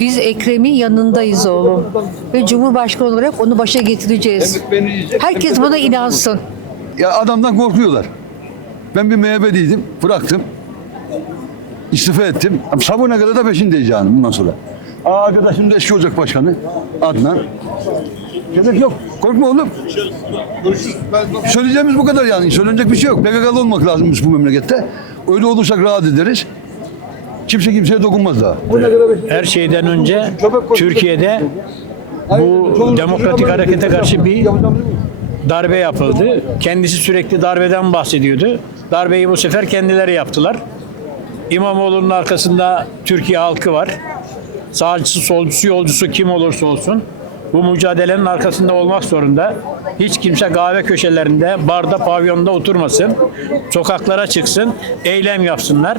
Biz Ekrem'in yanındayız oğlum. Ve Cumhurbaşkanı olarak onu başa getireceğiz. Herkes buna inansın. Ya adamdan korkuyorlar. Ben bir MHP'liydim, bıraktım. İstifa ettim. Sabuna kadar da peşindeyiz yani bundan sonra. Aa, arkadaşım da eski ocak başkanı Adnan. Gerek yok. Korkma oğlum. Söyleyeceğimiz bu kadar yani. Söylenecek bir şey yok. PKK'lı olmak lazımmış bu memlekette. Öyle olursak rahat ederiz. Kimse kimseye dokunmaz daha. her şeyden önce Türkiye'de bu demokratik harekete karşı bir darbe yapıldı. Kendisi sürekli darbeden bahsediyordu. Darbeyi bu sefer kendileri yaptılar. İmamoğlu'nun arkasında Türkiye halkı var. Sağcısı, solcusu, yolcusu kim olursa olsun bu mücadelenin arkasında olmak zorunda. Hiç kimse kahve köşelerinde, barda, pavyonda oturmasın. Sokaklara çıksın, eylem yapsınlar.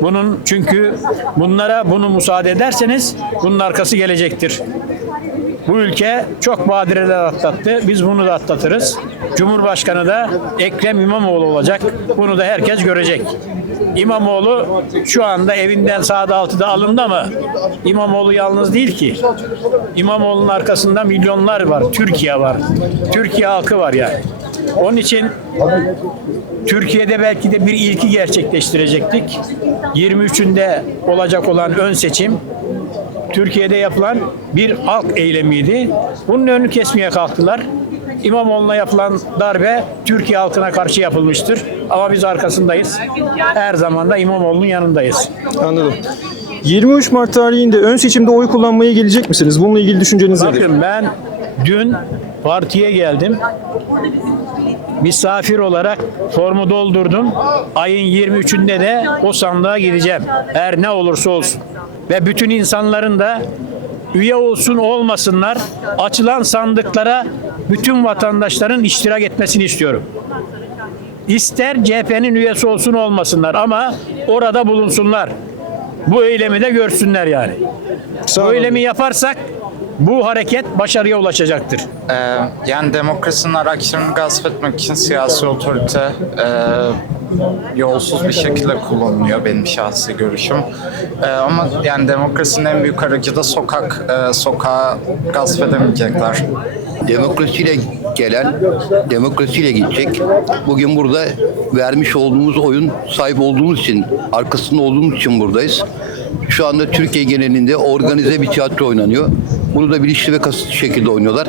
Bunun çünkü bunlara bunu müsaade ederseniz bunun arkası gelecektir. Bu ülke çok badireler atlattı. Biz bunu da atlatırız. Cumhurbaşkanı da Ekrem İmamoğlu olacak. Bunu da herkes görecek. İmamoğlu şu anda evinden sağda altıda alındı ama İmamoğlu yalnız değil ki. İmamoğlu'nun arkasında milyonlar var. Türkiye var. Türkiye halkı var yani. Onun için Türkiye'de belki de bir ilki gerçekleştirecektik. 23'ünde olacak olan ön seçim Türkiye'de yapılan bir halk eylemiydi. Bunun önünü kesmeye kalktılar. İmamoğlu'na yapılan darbe Türkiye halkına karşı yapılmıştır. Ama biz arkasındayız. Her zaman da İmamoğlu'nun yanındayız. Anladım. 23 Mart tarihinde ön seçimde oy kullanmaya gelecek misiniz? Bununla ilgili düşünceniz nedir? Bakın ben dün partiye geldim. Misafir olarak formu doldurdum. Ayın 23'ünde de o sandığa gideceğim. Her ne olursa olsun. Ve bütün insanların da üye olsun olmasınlar açılan sandıklara bütün vatandaşların iştirak etmesini istiyorum. İster CHP'nin üyesi olsun olmasınlar ama orada bulunsunlar. Bu eylemi de görsünler yani. Sağ Bu olun. eylemi yaparsak bu hareket başarıya ulaşacaktır. Ee, yani demokrasinin araçlarını gasp etmek için siyasi otorite e, yolsuz bir şekilde kullanılıyor benim şahsi görüşüm. Ee, ama yani demokrasinin en büyük aracı da sokak. Ee, sokağı gasp edemeyecekler. Demokrasiyle gelen, demokrasiyle gidecek. Bugün burada vermiş olduğumuz oyun sahip olduğumuz için, arkasında olduğumuz için buradayız. Şu anda Türkiye genelinde organize bir tiyatro oynanıyor. Bunu da bilinçli ve kasıtlı şekilde oynuyorlar.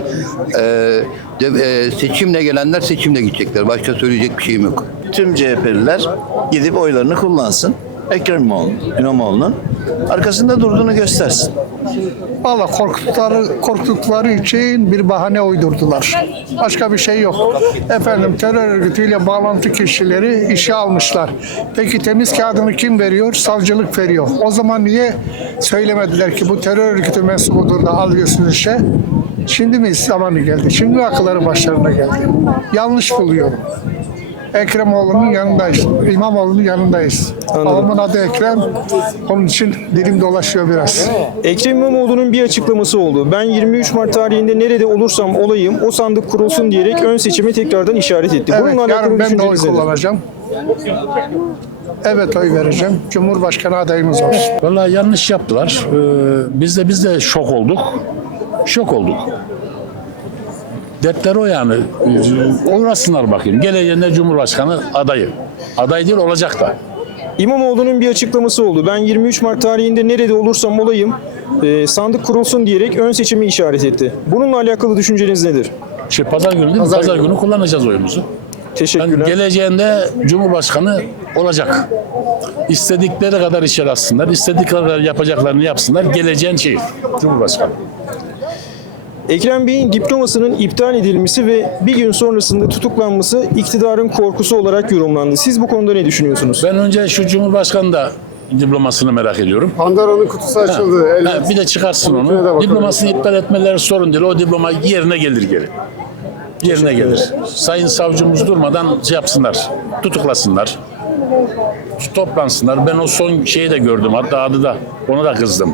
Ee, de- e, seçimle gelenler seçimle gidecekler. Başka söyleyecek bir şeyim yok. tüm CHP'liler gidip oylarını kullansın. Ekrem İmamoğlu- İmamoğlu'nun arkasında durduğunu göstersin. Valla korktukları, korktukları için bir bahane uydurdular. Başka bir şey yok. Efendim terör örgütüyle bağlantı kişileri işe almışlar. Peki temiz kağıdını kim veriyor? Savcılık veriyor. O zaman niye söylemediler ki bu terör örgütü mensubudur da alıyorsunuz işe? Şimdi mi zamanı geldi? Şimdi mi akılları başlarına geldi? Yanlış buluyorum. Ekremoğlu'nun yanındayız. İmamoğlu'nun yanındayız. Babamın adı Ekrem. Onun için dilim dolaşıyor biraz. Ekrem İmamoğlu'nun bir açıklaması oldu. Ben 23 Mart tarihinde nerede olursam olayım o sandık kurulsun diyerek ön seçimi tekrardan işaret etti. Evet, Bununla alakalı yarın ben de oy düşünceniz nedir? kullanacağım. Evet oy vereceğim. Cumhurbaşkanı adayımız olsun. Vallahi yanlış yaptılar. Ee, biz de biz de şok olduk. Şok olduk. Dertleri o yani. Uğraşsınlar bakayım. Geleceğinde Cumhurbaşkanı adayı. Aday değil olacak da. İmamoğlu'nun bir açıklaması oldu. Ben 23 Mart tarihinde nerede olursam olayım e, sandık kurulsun diyerek ön seçimi işaret etti. Bununla alakalı düşünceniz nedir? Şey, pazar günü değil mi? Pazar, günü kullanacağız oyumuzu. Ben Teşekkürler. geleceğinde Cumhurbaşkanı olacak. İstedikleri kadar işe alsınlar, istedikleri kadar yapacaklarını yapsınlar. Geleceğin şey Cumhurbaşkanı. Ekrem Bey'in diplomasının iptal edilmesi ve bir gün sonrasında tutuklanması iktidarın korkusu olarak yorumlandı. Siz bu konuda ne düşünüyorsunuz? Ben önce şu Cumhurbaşkanı da diplomasını merak ediyorum. Pandora'nın kutusu açıldı. El- Ha, bir de çıkarsın onu. Diplomasını iptal etmeleri sorun değil. O diploma yerine gelir geri. Yerine gelir. Sayın savcımız durmadan şey yapsınlar. Tutuklasınlar. Toplansınlar. Ben o son şeyi de gördüm. Hatta adı da ona da kızdım.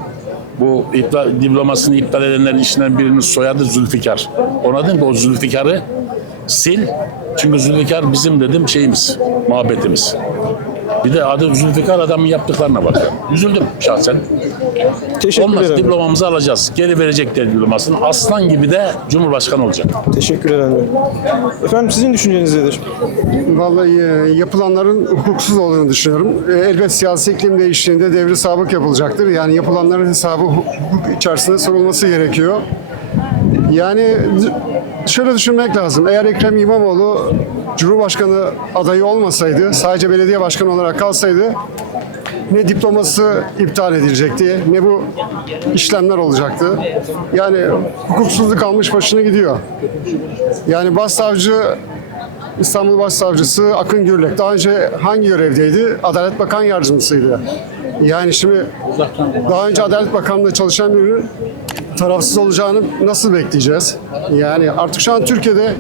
Bu iptal, diplomasını iptal edenlerin içinden birinin soyadı Zülfikar. Ona dedim ki o Zülfikar'ı sil. Çünkü Zülfikar bizim dedim şeyimiz, muhabbetimiz. Bir de adı Zülfikar adamın yaptıklarına bak. Üzüldüm şahsen. Teşekkür Olmaz. ederim. Diplomamızı alacağız. Geri verecekler diplomasını. Aslan gibi de Cumhurbaşkanı olacak. Teşekkür ederim. Efendim sizin düşünceniz nedir? Vallahi e, yapılanların hukuksuz olduğunu düşünüyorum. E, Elbet siyasi iklim değiştiğinde devri sabık yapılacaktır. Yani yapılanların hesabı hukuk içerisinde sorulması gerekiyor. Yani d- şöyle düşünmek lazım. Eğer Ekrem İmamoğlu Cumhurbaşkanı adayı olmasaydı, sadece belediye başkanı olarak kalsaydı ne diploması iptal edilecekti, ne bu işlemler olacaktı. Yani hukuksuzluk almış başını gidiyor. Yani başsavcı İstanbul Başsavcısı Akın Gürlek daha önce hangi görevdeydi? Adalet Bakan Yardımcısıydı. Yani şimdi daha önce Adalet Bakanlığı'nda çalışan birinin tarafsız olacağını nasıl bekleyeceğiz? Yani artık şu an Türkiye'de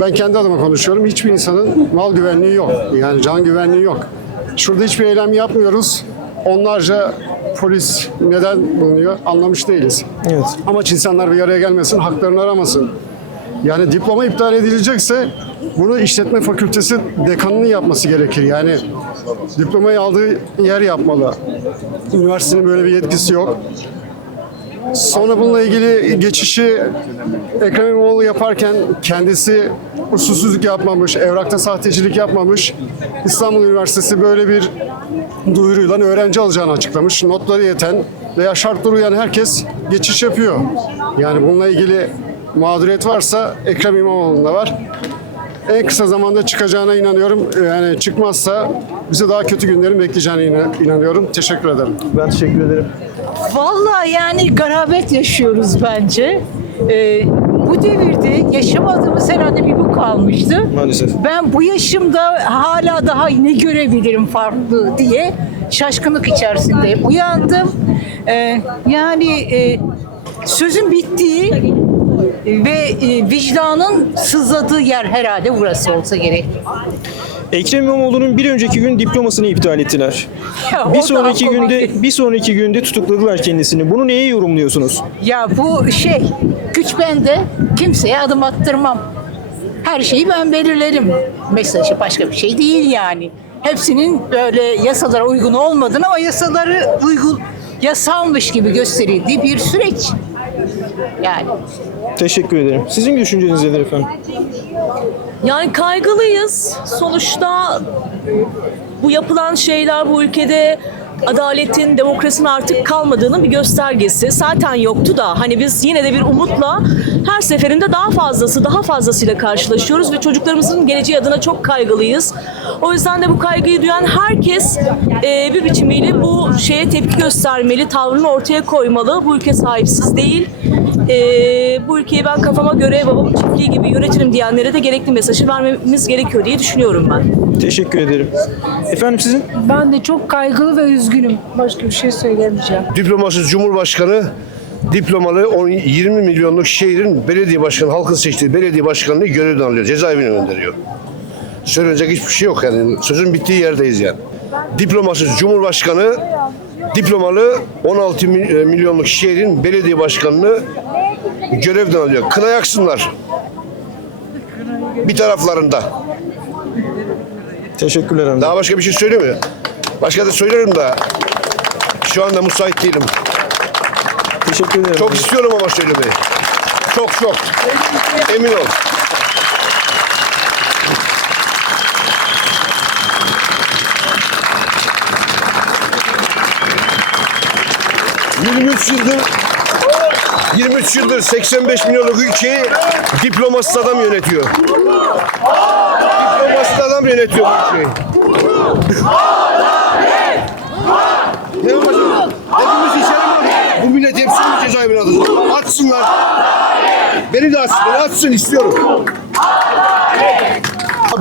ben kendi adıma konuşuyorum. Hiçbir insanın mal güvenliği yok. Yani can güvenliği yok. Şurada hiçbir eylem yapmıyoruz. Onlarca polis neden bulunuyor anlamış değiliz. Evet. Amaç insanlar bir araya gelmesin, haklarını aramasın. Yani diploma iptal edilecekse bunu işletme fakültesi dekanının yapması gerekir. Yani diplomayı aldığı yer yapmalı. Üniversitenin böyle bir yetkisi yok. Sonra bununla ilgili geçişi Ekrem İmamoğlu yaparken kendisi usulsüzlük yapmamış, evrakta sahtecilik yapmamış. İstanbul Üniversitesi böyle bir duyuruyla öğrenci alacağını açıklamış. Notları yeten veya şartları uyan herkes geçiş yapıyor. Yani bununla ilgili mağduriyet varsa Ekrem İmamoğlu'nda var. En kısa zamanda çıkacağına inanıyorum. Yani çıkmazsa bize daha kötü günlerin bekleyeceğine ina- inanıyorum. Teşekkür ederim. Ben teşekkür ederim. Vallahi yani garabet yaşıyoruz bence. Ee, bu devirde yaşamadığımız herhalde bir bu kalmıştı. Maalesef. Ben bu yaşımda hala daha ne görebilirim farklı diye şaşkınlık içerisinde uyandım. Ee, yani e, sözün bittiği ve e, vicdanın sızladığı yer herhalde burası olsa gerek. Ekrem İmamoğlu'nun bir önceki gün diplomasını iptal ettiler. Ya Bir sonraki günde geldi. bir sonraki günde tutukladılar kendisini. Bunu neye yorumluyorsunuz? Ya bu şey, güç bende, kimseye adım attırmam. Her şeyi ben belirlerim. Mesajı başka bir şey değil yani. Hepsinin böyle yasalara uygun olmadığını ama yasaları uygun, yasalmış gibi gösterildiği bir süreç. Yani Teşekkür ederim. Sizin düşünceniz nedir efendim? Yani kaygılıyız. Sonuçta bu yapılan şeyler bu ülkede adaletin, demokrasinin artık kalmadığının bir göstergesi. Zaten yoktu da hani biz yine de bir umutla her seferinde daha fazlası, daha fazlasıyla karşılaşıyoruz ve çocuklarımızın geleceği adına çok kaygılıyız. O yüzden de bu kaygıyı duyan herkes e, bir biçimiyle bu şeye tepki göstermeli, tavrını ortaya koymalı. Bu ülke sahipsiz değil. E, bu ülkeyi ben kafama göre babamın çiftliği gibi yönetirim diyenlere de gerekli mesajı vermemiz gerekiyor diye düşünüyorum ben. Teşekkür ederim. Efendim sizin? Ben de çok kaygılı ve üzgünüm. Başka bir şey söyleyemeyeceğim. diplomasız Cumhurbaşkanı diplomalı 10 20 milyonluk şehrin belediye başkanı, halkın seçtiği belediye başkanını görevden alıyor. Cezaevine gönderiyor. Söylenecek hiçbir şey yok yani. Sözün bittiği yerdeyiz yani. Diplomasız Cumhurbaşkanı diplomalı 16 mi- e, milyonluk şehrin belediye başkanını görevden alıyor. Kına yaksınlar. Bir taraflarında. Teşekkürler efendim. Daha başka bir şey söyleyeyim mi? Başka da söylerim de şu anda müsait değilim. Teşekkür ederim. Çok istiyorum ama söylemeyi. Çok çok. Emin ol. ...23 yıldır... ...23 yıldır 85 milyonluk ülkeyi... ...diplomasız adam yönetiyor. Diplomasız adam yönetiyor bu ülkeyi. Ne yapacağız? Hepimiz içeri mi? Bu millet hepsini mi cezaevine atacak? Atsınlar. Beni de atsın. Beni atsın istiyorum.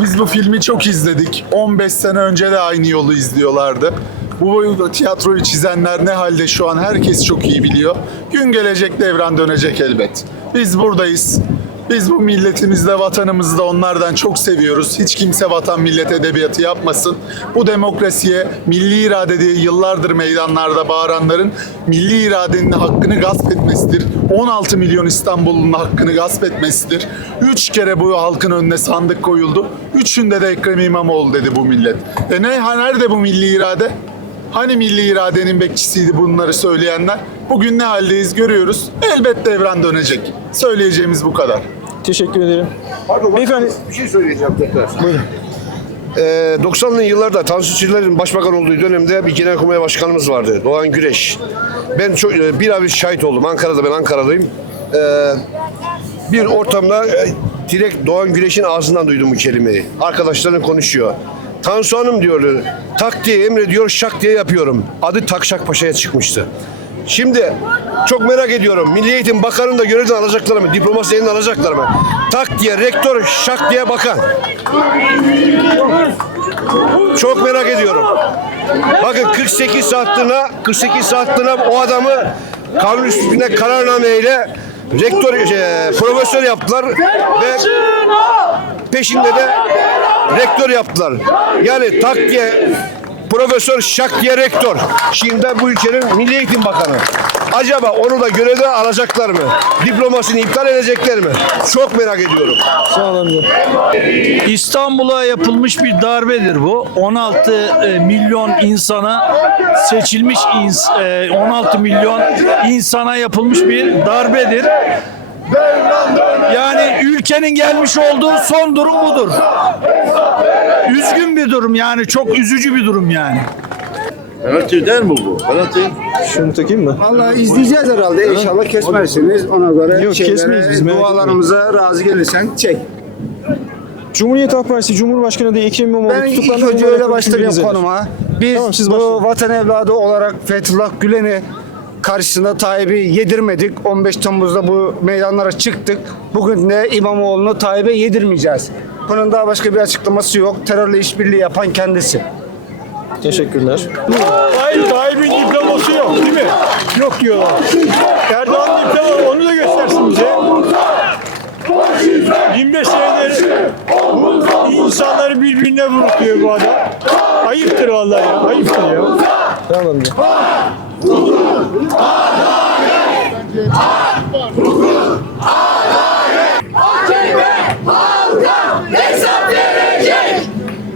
Biz bu filmi çok izledik. 15 sene önce de aynı yolu izliyorlardı. Bu tiyatroyu çizenler ne halde şu an herkes çok iyi biliyor. Gün gelecek devran dönecek elbet. Biz buradayız. Biz bu milletimizde, vatanımızda onlardan çok seviyoruz. Hiç kimse vatan millet edebiyatı yapmasın. Bu demokrasiye, milli irade diye yıllardır meydanlarda bağıranların milli iradenin hakkını gasp etmesidir. 16 milyon İstanbul'un hakkını gasp etmesidir. Üç kere bu halkın önüne sandık koyuldu. Üçünde de Ekrem İmamoğlu dedi bu millet. E ne, nerede bu milli irade? Hani milli iradenin bekçisiydi bunları söyleyenler? Bugün ne haldeyiz görüyoruz. Elbette evren dönecek. Söyleyeceğimiz bu kadar. Teşekkür ederim. Beyefendi Bir şey söyleyeceğim tekrar. buyurun. Ee, 90'lı yıllarda Tansu Çiller'in başbakan olduğu dönemde bir genelkurmay başkanımız vardı. Doğan Güreş. Ben çok e, bir abi şahit oldum. Ankara'da ben Ankara'dayım. Ee, bir ortamda e, direkt Doğan Güreş'in ağzından duydum bu kelimeyi. Arkadaşlarım konuşuyor. Tansu Hanım diyordu. Tak diye emrediyor, şak diye yapıyorum. Adı Takşak Paşa'ya çıkmıştı. Şimdi çok merak ediyorum. Milli Eğitim Bakanı'nı da görevden alacaklar mı? Diploması elinden alacaklar mı? Tak diye rektör, şak diye bakan. Çok merak ediyorum. Bakın 48 saatliğine 48 saatliğine o adamı kanun üstüne kararnameyle rektör, e, profesör yaptılar ve peşinde de rektör yaptılar. Yani tak diye profesör şak diye rektör. Şimdi bu ülkenin Milli Eğitim Bakanı. Acaba onu da görevden alacaklar mı? Diplomasını iptal edecekler mi? Çok merak ediyorum. Sağ olun. İstanbul'a yapılmış bir darbedir bu. 16 e, milyon insana seçilmiş ins- e, 16 milyon insana yapılmış bir darbedir. Yani ülkenin gelmiş olduğu son durum budur. Üzgün bir durum yani çok üzücü bir durum yani. Penaltı der mi bu? Penaltı. Şunu takayım mı? Allah izleyeceğiz herhalde. İnşallah kesmezsiniz. Ona göre Yok, kesmeyiz biz, merak dualarımıza razı gelirsen çek. Cumhuriyet Halk Partisi Cumhurbaşkanı adayı Ekrem İmamoğlu Ben ilk tutuklandı. önce öyle başlayayım konuma. Biz Tamam, siz bu başlayın. vatan evladı olarak Fethullah Gülen'i karşısında Tayyip'i yedirmedik. 15 Temmuz'da bu meydanlara çıktık. Bugün de İmamoğlu'nu Tayyip'e yedirmeyeceğiz. Bunun daha başka bir açıklaması yok. Terörle işbirliği yapan kendisi. Teşekkürler. Hayır, Tayyip'in diploması yok değil mi? Yok diyorlar. Erdoğan'ın diploması onu da göstersin bize. 25 senedir insanları birbirine vurutuyor bu adam. Ayıptır vallahi ya, ayıptır ya. Tamam amca. Hesap verecek,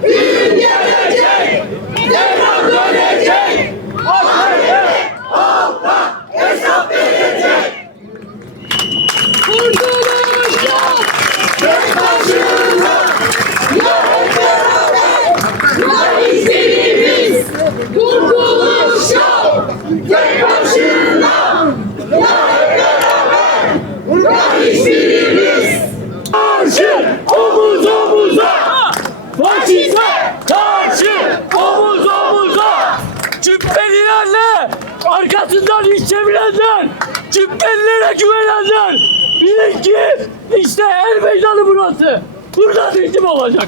gün gelecek, devran dönecek, halka hesap verecek. Kurtuluş yok, tek başına, ya hep beraber, ya istediğimiz. Kurtuluş yok, tek başına, ya hep beraber, ya istediğimiz. Karşı omuz omuza Faşize karşı omuz omuza Cübbelilerle arkasından iş çevirenler. Cübbelilere güvenenler. Bilin ki işte el meydanı burası. Burada seçim olacak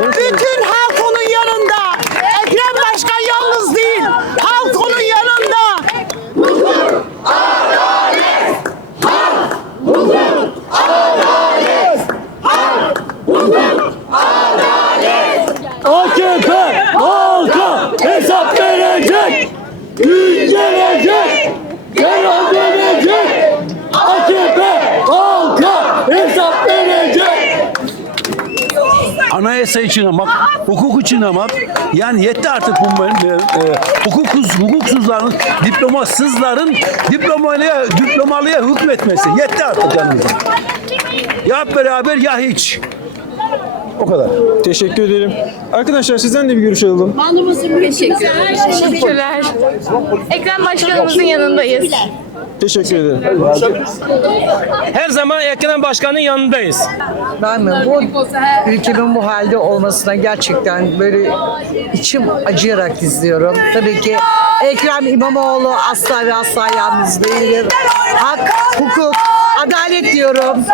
Bütün halk onun yanında. Ekrem Başkan yalnız değil. Halk onun yanında. AKP halka hesap verecek Gün gelecek Devran dönecek AKP halka hesap verecek Anayasa için ama, hukuk için ama yani yetti artık bu e, e, hukuksuz, hukuksuzların, diplomasızların diplomalıya, diplomalıya hükmetmesi. Yetti artık yanımıza. Ya beraber ya hiç. O kadar. Teşekkür ederim. Arkadaşlar sizden de bir görüş alalım. Teşekkürler. Teşekkürler. Ekrem Başkanımızın yanındayız. Teşekkür ederim. Her zaman Ekrem Başkan'ın yanındayız. Ben mi? Bu ülkemin bu halde olmasına gerçekten böyle içim acıyarak izliyorum. Tabii ki Ekrem İmamoğlu asla ve asla yalnız değildir. Hak, hukuk, adalet diyorum.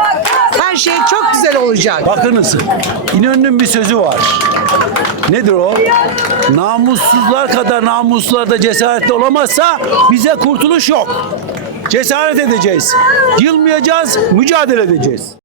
Her şey çok güzel olacak. Bakınız İnönü'nün bir sözü var. Nedir o? Namussuzlar kadar namuslular da cesaretli olamazsa bize kurtuluş yok. Cesaret edeceğiz. Yılmayacağız, mücadele edeceğiz.